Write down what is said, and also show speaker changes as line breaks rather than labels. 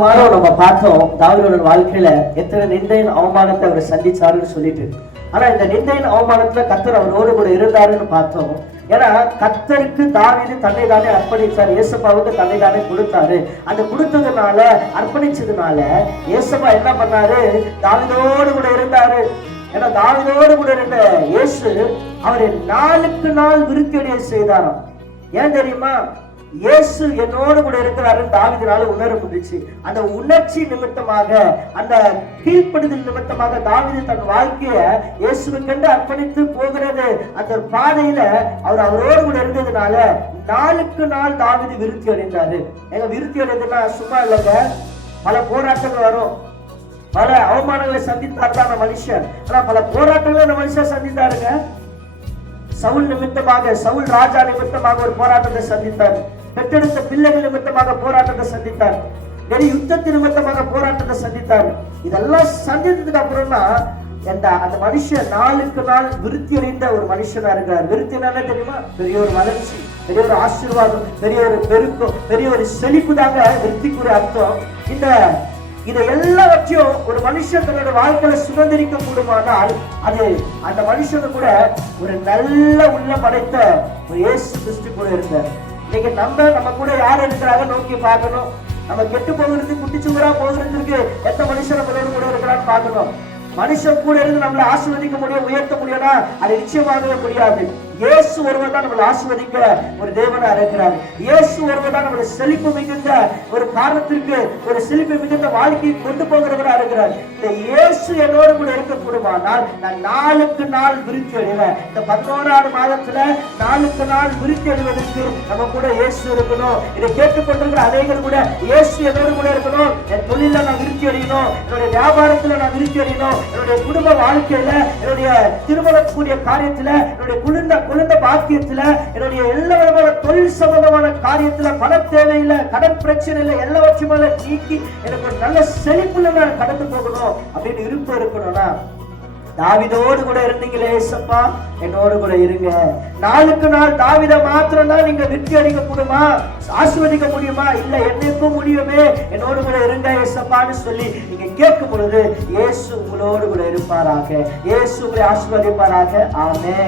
வாரம் நம்ம பார்த்தோம் தாவீதோட வாழ்க்கையில எத்தனை நிந்தையின் அவமானத்தை அவர் சந்திச்சாருன்னு சொல்லிட்டு. ஆனா இந்த நிந்தையின் அவமானத்துல கத்தர் அவரோடு கூட இருந்தாருன்னு பார்த்தோம். ஏன்னா கத்தருக்கு தாவீது தன்னை தானே அர்ப்பணிச்சார் இயேசப்பாவுக்கு தன்னை தானே கொடுத்தாரு. அந்த கொடுத்ததுனால அர்ப்பணிச்சதுனால இயேசப்பா என்ன பண்ணாரு? தாவிதோடு கூட இருந்தாரு. ஏன்னா தாவிதோடு கூட இருந்த இயேசு அவரை நாளுக்கு நாள் விருத்தியடைய செய்தாராம். ஏன் தெரியுமா? இயேசு என்னோடு கூட இருக்கிறாருன்னு தாவிதனால உணர முடிச்சு அந்த உணர்ச்சி நிமித்தமாக அந்த கீழ்ப்படுதல் நிமித்தமாக தாவிது தன் வாழ்க்கைய கண்டு அர்ப்பணித்து போகிறது. அந்த பாதையில அவர் அவரோடு கூட இருந்ததுனால நாளுக்கு நாள் தாவிது விருத்தி அடைந்தாரு. எங்க விருத்தி அடைந்ததுன்னா சும்மா இல்லைங்க. பல போராட்டங்கள் வரும். பல அவமானங்களை சந்தித்தார் தான் அந்த மனுஷன். ஆனா பல போராட்டங்களை அந்த மனுஷன் சந்தித்தாருங்க. சவுல் நிமித்தமாக சவுல் ராஜா நிமித்தமாக ஒரு போராட்டத்தை சந்தித்தார். பெற்றெடுத்த பிள்ளைகள் நிமித்தமாக போராட்டத்தை சந்தித்தார். வெறி யுத்தத்து நிமித்தமாக போராட்டத்தை சந்தித்தார். இதெல்லாம் சந்தித்ததுக்கு அப்புறம்னா அந்த அந்த மனுஷன் நாளுக்கு நாள் விருத்தி அடைந்த ஒரு மனுஷனா இருக்கிறார். விருத்தி என்ன தெரியுமா? பெரிய ஒரு வளர்ச்சி பெரிய ஒரு ஆசீர்வாதம் பெரிய ஒரு பெருக்கம் பெரிய ஒரு செழிப்பு தாங்க விருத்திக்குரிய அர்த்தம். இந்த இதை எல்லாவற்றையும் ஒரு மனுஷன் தன்னோட வாழ்க்கையில சுதந்திரிக்க கூடுமானால் அது அந்த மனுஷனு கூட ஒரு நல்ல உள்ள படைத்த ஒரு இயேசு கிறிஸ்து கூட இருந்தார். இன்னைக்கு நம்ம நம்ம கூட யார் இருக்கிறாங்க நோக்கி பார்க்கணும். நம்ம கெட்டு போகிறது குட்டிச்சுவரா போகிறதுக்கு எந்த மனுஷன் நம்மளோட கூட இருக்கிறான்னு பார்க்கணும். மனுஷன் கூட இருந்து நம்மளை ஆசிர்வதிக்க முடியும் உயர்த்த முடியும்னா அது நிச்சயமாகவே முடியாது. இயேசு ஒருவர் தான் நம்மளை ஆசீர்வதிக்க ஒரு தேவனா இருக்கிறார் இயேசு ஒருவர் தான் நம்மளை செழிப்பு மிகுந்த ஒரு காரணத்திற்கு ஒரு செழிப்பு மிகுந்த வாழ்க்கையை கொண்டு போகிறவரா இருக்கிறார் இந்த இயேசு என்னோடு கூட இருக்கக்கூடுமானால் நான் நாளுக்கு நாள் விருத்தி அடைவேன் இந்த பதினோராறு மாதத்துல நாளுக்கு நாள் விருத்தி அடைவதற்கு நம்ம கூட இயேசு இருக்கணும். இதை கேட்டுக்கொண்டிருக்கிற அனைவரும் கூட இயேசு என்னோடு கூட இருக்கணும். என் தொழில நான் விருத்தி அடையணும் என்னுடைய வியாபாரத்துல நான் விருத்தி அடையணும் என்னுடைய குடும்ப வாழ்க்கையில என்னுடைய திருமணக்கூடிய காரியத்துல என்னுடைய குளிர்ந்த குழந்தை பாக்கியத்துல என்னுடைய எல்லா விதமான தொழில் சம்பந்தமான காரியத்துல பண தேவையில்லை கடன் பிரச்சனை எல்லாவற்றையும் மேல நீக்கி எனக்கு ஒரு நல்ல செழிப்புல நான் கடந்து போகணும் அப்படின்னு விருப்பம் இருக்கணும்னா தாவிதோடு கூட இருந்தீங்களே ஏசப்பா என்னோடு கூட இருங்க. நாளுக்கு நாள் தாவித மாத்திரம் தான் நீங்க வெற்றி அடிக்க முடியுமா? ஆசிர்வதிக்க முடியுமா? இல்ல என்னைக்கும் முடியுமே. என்னோடு கூட இருங்க ஏசப்பான்னு சொல்லி நீங்க கேட்கும் பொழுது இயேசு உங்களோடு கூட இருப்பாராக. இயேசு உங்களை ஆசிர்வதிப்பாராக. ஆமே